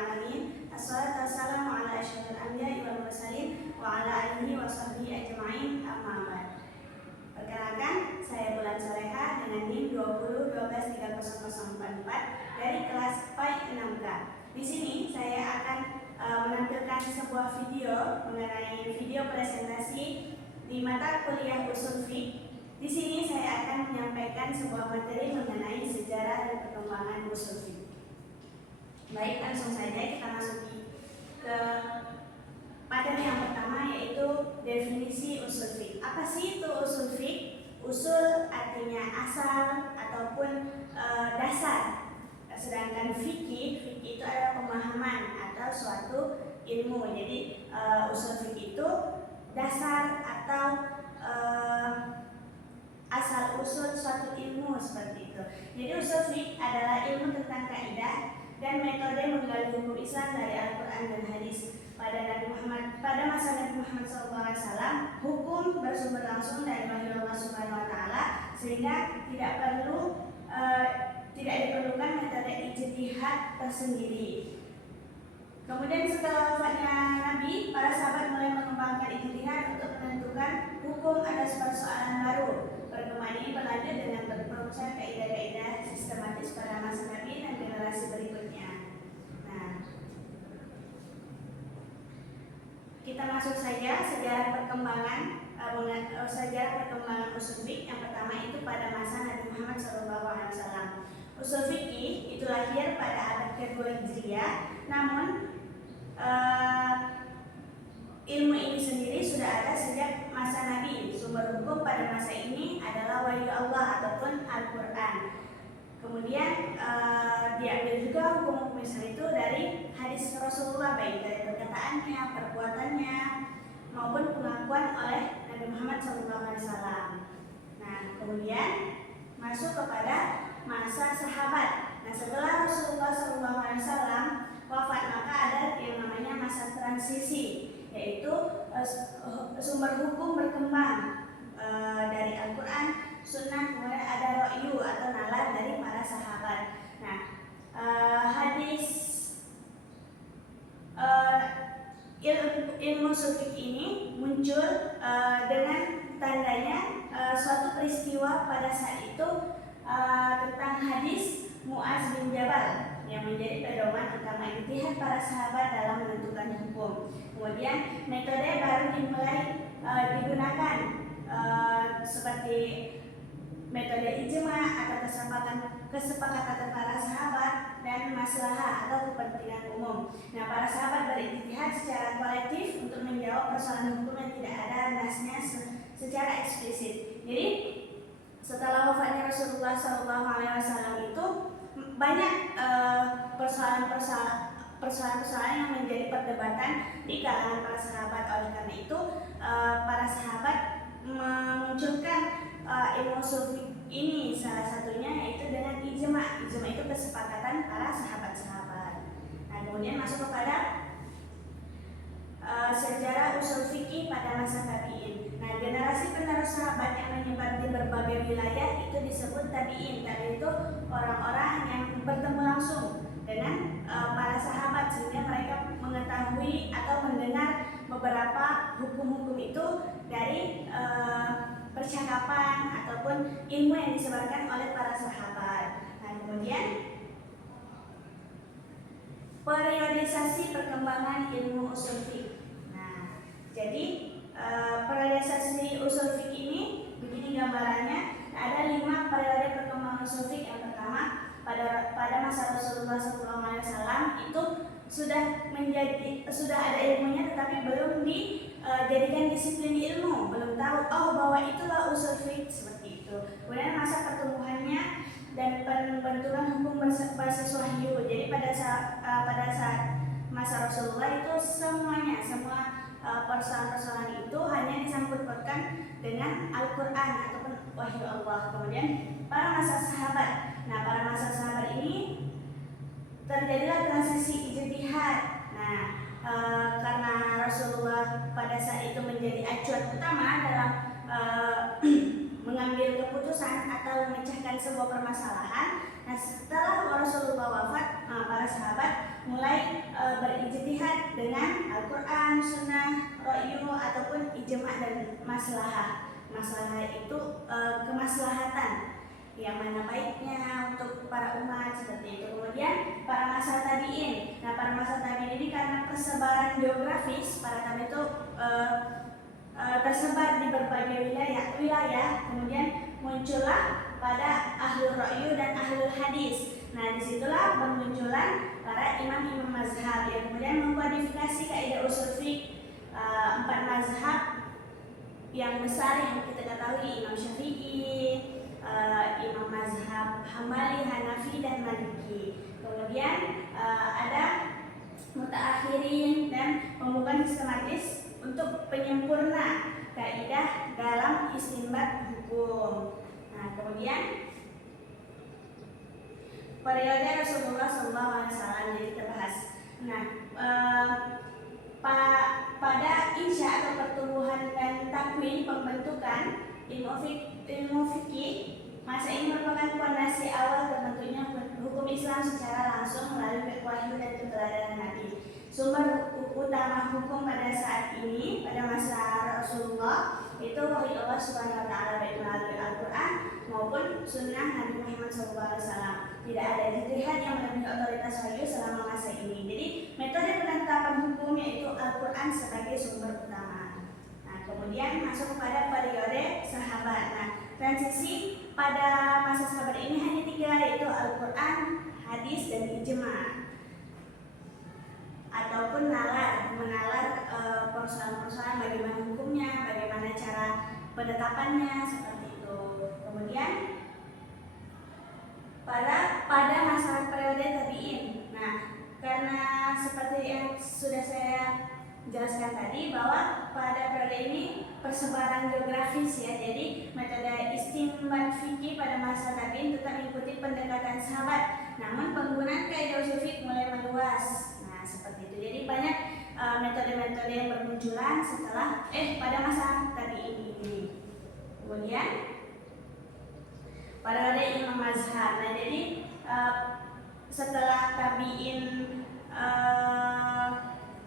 alamin. Assalatu wassalamu ala asyrofil anbiya'i wal mursalin wa ala alihi wa sahbihi ajma'in. Amma ba'd. Perkenalkan, saya Bulan Soleha dengan NIM 20123004 dari kelas PAI 6K. Di sini saya akan menampilkan sebuah video mengenai video presentasi di mata kuliah Ushul Fiqh. Di sini saya akan menyampaikan sebuah materi mengenai sejarah dan perkembangan Ushul Fiqh. Baik, langsung saja kita masuki ke materi yang pertama, yaitu definisi Ushul Fiqh. Apa sih itu Ushul Fiqh? Usul artinya asal ataupun dasar. Sedangkan fikih itu adalah pemahaman atau suatu ilmu. Jadi usul fikih itu dasar atau asal usul suatu ilmu, seperti itu. Jadi usul fikih adalah ilmu tentang kaidah dan metode menggali hukum Islam dari Al-Quran dan hadis. Pada masa Nabi Muhammad SAW, hukum bersumber langsung dari wahyu Allah Subhanahu Wa Taala, sehingga tidak diperlukan metode ijtihad tersendiri. Kemudian setelah wafatnya Nabi, para sahabat mulai mengembangkan ijtihad untuk menentukan hukum atas persoalan baru. Perkembangan ini berlanjut dengan berproses kaidah-kaidah sistematis pada masa Nabi dan generasi berikutnya. Nah, kita masuk saja sejarah perkembangan usul fiqh. Yang pertama itu pada masa Nabi Muhammad SAW. Usul fikih itu lahir pada abad ke-2 Hijriah, namun ilmu ini sendiri sudah ada sejak masa Nabi. Sumber hukum pada masa ini adalah wahyu Allah ataupun Al-Quran. Kemudian diambil juga hukum Islam itu dari hadis Rasulullah, baik dari perkataannya, perbuatannya, maupun pengakuan oleh Nabi Muhammad SAW. Nah, kemudian masuk kepada masa sahabat. Nah, setelah Rasulullah SAW wafat, maka ada yang namanya masa transisi, yaitu sumber hukum berkembang dari Al-Quran, Sunnah, kemudian ada ra'yu atau nalar dari para sahabat. Nah, ilmu ushul fiqh ini muncul dengan tandanya suatu peristiwa pada saat itu tentang hadis Mu'adz bin Jabal yang menjadi pedoman utama ijtihad para sahabat dalam menentukan hukum. Kemudian metode baru dimulai digunakan seperti metode ijma atau kesepakatan para sahabat dan maslahah atau kepentingan umum. Nah, para sahabat berijtihad secara kolektif untuk menjawab persoalan hukum yang tidak ada nasnya secara eksplisit. Jadi setelah wafatnya Rasulullah SAW itu banyak persoalan-persoalan yang menjadi perdebatan di kalangan para sahabat. Oleh karena itu para sahabat memunculkan ilmu ushul fiqh ini, salah satunya yaitu dengan ijma. Ijma itu kesepakatan para sahabat-sahabat. Nah, kemudian masuk kepada sejarah ushul fikih pada masa tabi'in. Nah, generasi penerus sahabat yang menyebar di berbagai wilayah itu disebut tabi'in. Tadi itu orang-orang yang bertemu langsung dengan para sahabat, sehingga mereka mengetahui atau mendengar beberapa hukum-hukum itu dari percakapan ataupun ilmu yang disebarkan oleh para sahabat. Nah, kemudian periodisasi perkembangan ilmu ushul fiqh. Nah, jadi periodisasi ushul fiqh ini begini gambarannya. Ada 5 periode perkembangan ushul fiqh. Yang pertama, pada masa Rasulullah SAW itu sudah ada ilmunya, tetapi belum dijadikan disiplin ilmu, belum tahu bahwa itulah ushul fiqh, seperti itu. Kemudian masa pertumbuhannya dan pembentukan hukum berbasis wahyu. Jadi pada saat masa Rasulullah itu semua persoalan-persoalan itu hanya disangkut pautkan dengan Al-Quran ataupun wahyu Allah. Kemudian pada masa sahabat. Nah, pada masa sahabat ini terjadilah transisi ijtihad. Nah, karena Rasulullah pada saat itu menjadi acuan utama dalam mengambil keputusan atau memecahkan sebuah permasalahan. Nah, setelah Rasulullah wafat, para sahabat mulai berijtihad dengan Al-Quran, Sunnah, Ra'yu ataupun ijma' dan maslahah. Maslahah itu kemaslahatan yang mana baiknya untuk para umat seperti itu. Kemudian para masa tabi'in. Nah, para masa tabi'in ini karena persebaran geografis para tabi'in itu tersebar di berbagai wilayah. Kemudian muncullah pada ahlul ra'yu dan ahlul hadis. Nah, disitulah bermunculan para imam-imam mazhab yang kemudian mengkodifikasi kaidah usul fiqh 4 mazhab yang besar yang kita ketahui, Imam Syafi'i, imam mazhab Hambali, Hanafi dan Maliki. Kemudian ada mutaakhirin dan pembukaan sistematis untuk penyempurna kaidah dalam istinbat hukum. Nah, kemudian periode Rasulullah SAW jadi terbahas. Nah, pada insya atau pertumbuhan dan takwin pembentukan ilmu fikih, masa ini merupakan fondasi awal terbentuknya hukum Islam secara langsung melalui wahyu dan keteladanan Nabi. Sumber utama hukum pada saat ini pada masa Rasulullah itu wahyu Allah Subhanahu wa taala baik melalui Al-Qur'an maupun sunnah Nabi Muhammad SAW. Tidak ada ijtihad yang melebihi otoritas wahyu selama masa ini. Jadi metode penetapan hukum yaitu Al-Qur'an sebagai sumber utama. Nah, kemudian masuk kepada periode sahabat. Nah, transisi pada masa sahabat ini hanya 3 yaitu Al-Qur'an, hadis dan ijma'. Ataupun menalar persoalan-persoalan bagaimana hukumnya, bagaimana cara penetapannya seperti itu. Kemudian pada masa periode tabi'in. Nah, karena seperti yang sudah saya jelaskan tadi bahwa pada periode ini persebaran geografis ya, jadi metode istinbat fikih pada masa tabi'in tetap mengikuti pendekatan sahabat, namun penggunaan kaidah usul fiqh mulai meluas. Nah, seperti itu. Jadi banyak metode-metode yang bermunculan setelah pada masa tabi'in ini. Kemudian periode imam mazhab. Nah, jadi setelah tabi'in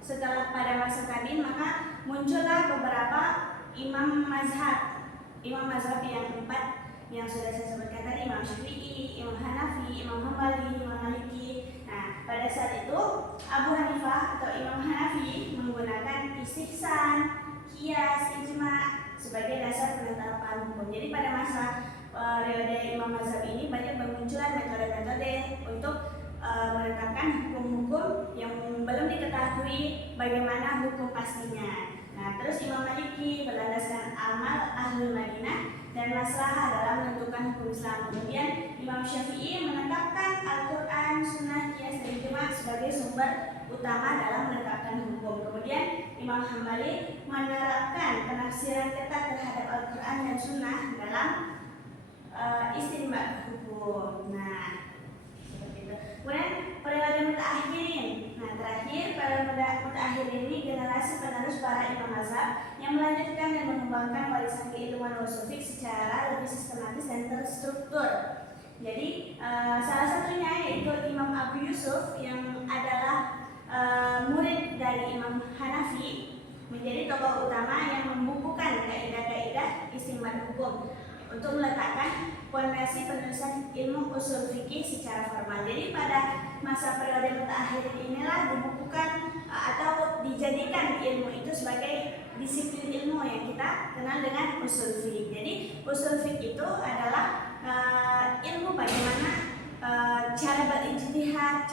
setelah pada masa tabi'in maka muncullah beberapa imam mazhab. Imam mazhab yang 4 yang sudah saya sebutkan tadi, Imam Syafi'i, Imam Hanafi, Imam Hambali, Imam Maliki. Nah, pada saat itu Abu Hanifah atau Imam Hanafi menggunakan istihsan, qiyas, ijma' sebagai dasar penetapan hukum. Jadi pada masa periode imam mazhab ini banyak bermunculan metode-metode untuk menetapkan hukum-hukum yang belum diketahui bagaimana hukum pastinya. Nah, terus Imam Maliki berlandaskan amal ahlul Madinah dan maslahah dalam menentukan hukum Islam. Kemudian Imam Syafi'i menetapkan Al-Quran, Sunnah, Qiyas dan Ijma' sebagai sumber utama dalam menetapkan hukum. Kemudian Imam Hambali menerapkan penafsiran ketat terhadap Al-Quran dan Sunnah dalam istinbat hukum. Nah, seperti itu. Kemudian periode mutaakhirin. Nah, terakhir periode mutaakhirin ini generasi penerus para imam mazhab yang melanjutkan dan mengembangkan warisan keilmuan usul fiqh secara lebih sistematis dan terstruktur. Jadi salah satunya yaitu Imam Abu Yusuf yang adalah murid dari Imam Hanafi, menjadi tokoh utama yang membukukan kaidah-kaidah istinbat hukum untuk meletakkan fondasi penulisan ilmu usul fikih secara formal. Jadi pada masa periode mutaakhir inilah dibukukan atau dijadikan ilmu itu sebagai disiplin ilmu yang kita kenal dengan usul fikih. Jadi usul fikih itu adalah ilmu bagaimana cara berijtihad,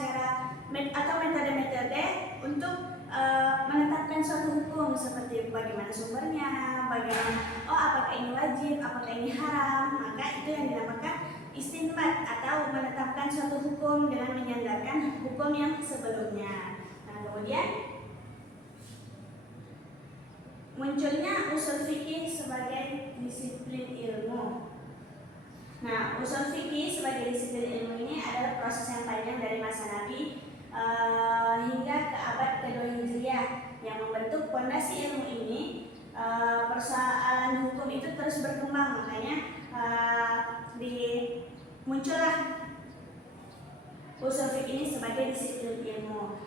atau metode-metode untuk menetapkan suatu hukum seperti bagaimana sumbernya, bagaimana apakah ini wajib, apakah ini haram. Maka itu yang dinamakan istinbat atau menetapkan suatu hukum dengan menyandarkan hukum yang sebelumnya. Nah, kemudian munculnya usul fikih sebagai disiplin ilmu. Nah, usul fikih sebagai disiplin ilmu ini adalah proses yang panjang dari masa Nabi hingga ke abad kedua Hijriah yang membentuk fondasi ilmu ini. Persoalan hukum itu terus berkembang, makanya muncullah usul fikih ini sebagai disiplin ilmu.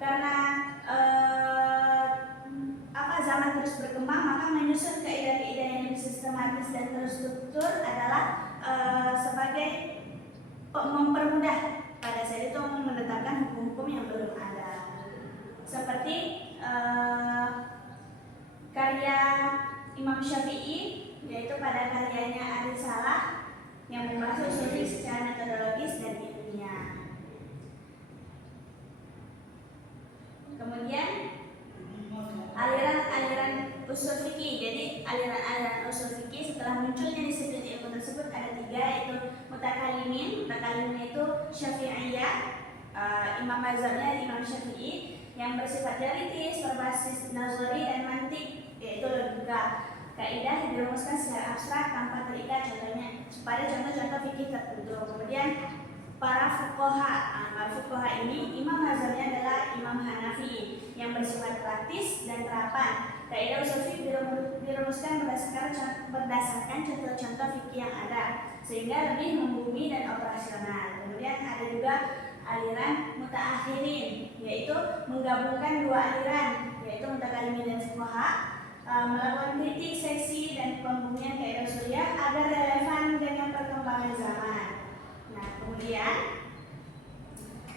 karena zaman terus berkembang, maka menyusun kaidah-kaidah yang lebih sistematis dan terstruktur adalah sebagai mempermudah pada saat itu menetapkan hukum-hukum yang belum ada. Seperti karya Imam Syafi'i, yaitu pada karyanya Ar-Risalah yang membahas usul fikih secara metodologis dan ilmiah. Kemudian aliran-aliran usul fikih. Jadi aliran-aliran usul fikih setelah munculnya disiplin ilmu tersebut ada 3, yaitu mutakalimin. Mutakalimin itu Syafi'iyah, imam mazhabnya Imam Syafi'i, yang bersifat teoritis, berbasis nazari dan mantik, yaitu logika. Kaidah dirumuskan secara abstrak tanpa terikat contohnya pada contoh-contoh fikih tertentu. Kemudian para fuqaha ini imam mazhabnya adalah Imam Hanafi yang bersifat praktis dan terapan. Kaidah usul fikih dirumuskan berdasarkan contoh-contoh fikih yang ada sehingga lebih membumi dan operasional. Kemudian ada juga aliran mutaakhirin, yaitu menggabungkan 2 aliran, yaitu mutakalimin dan fuqaha, melakukan kritik, seksi dan pembumian kaidah usuliyah agar relevan dengan perkembangan zaman. Nah, kemudian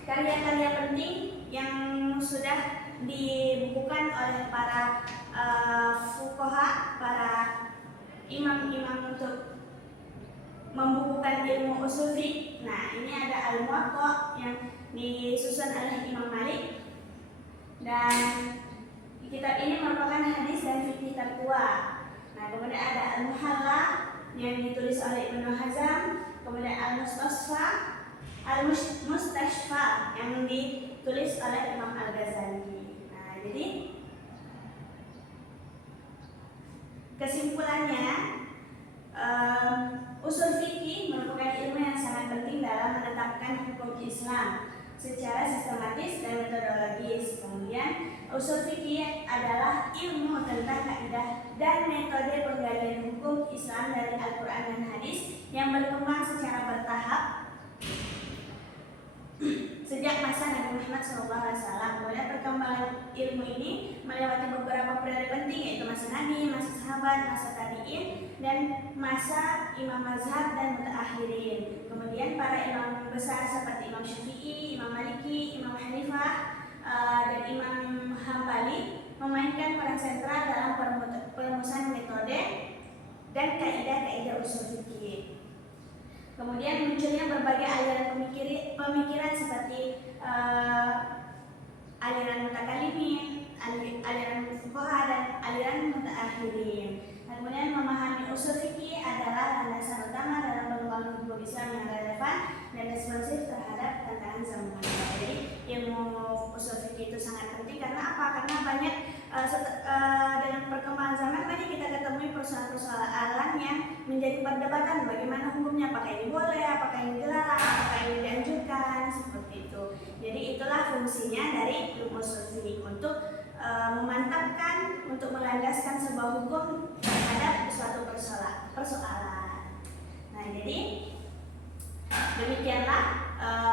karya-karya penting yang sudah dibukukan oleh para fuqaha, para imam-imam untuk membukukan ilmu usul fiqh. Nah, ini ada Al-Muwatta yang disusun oleh Imam Malik, dan kitab ini merupakan hadis dan fikih tertua. Nah, kemudian ada Al-Muhalla yang ditulis oleh Ibnu Hazm, kemudian Al-Mustashfa yang ditulis oleh Imam Al-Ghazali. Nah, jadi kesimpulannya, usul fikih merupakan ilmu yang sangat penting dalam menetapkan hukum Islam secara sistematis dan metodologis. Kemudian usul fikih adalah ilmu tentang kaidah dan metode penggalian hukum Islam dari Al-Quran dan hadis yang berkembang secara bertahap sejak masa Nabi Muhammad SAW. Kemudian perkembangan ilmu ini melewati beberapa periode penting, yaitu masa Nabi, masa sahabat, masa tabi'in, dan masa imam mazhab dan mutaakhirin. Kemudian para imam besar seperti Imam Syafi'i, Imam Maliki, Imam Hanifah, dan Imam Hambali memainkan peran sentral dalam perumusan metode dan kaidah-kaidah usul fikih. Kemudian munculnya berbagai aliran pemikiran seperti aliran mutakalimin, aliran fuqaha, dan aliran mutaakhirin. Kemudian memahami usul fikih adalah landasan utama dalam membangun hukum Islam yang relevan dan responsif terhadap tantangan zaman. Jadi ilmu usul fikih itu sangat penting karena apa? Karena banyak dengan perkembangan zaman banyak kita ketemui persoalan-persoalan yang menjadi perdebatan bagaimana hukumnya, apakah ini boleh, apakah ini dilarang, apakah ini dianjurkan, seperti itu. Jadi itulah fungsinya dari ilmu usul fikih, untuk memantapkan, untuk melandaskan sebuah hukum terhadap suatu persoalan. Nah, jadi demikianlah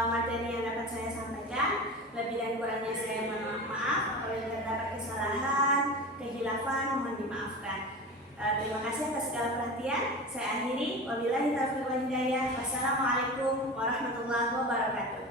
materi yang dapat saya sampaikan. Lebih dan kurangnya saya mohon maaf. Apabila terdapat kesalahan, kehilafan, mohon dimaafkan. Terima kasih atas segala perhatian. Saya akhiri. Wabillahi taufiq wal hidayah. Wassalamualaikum warahmatullahi wabarakatuh.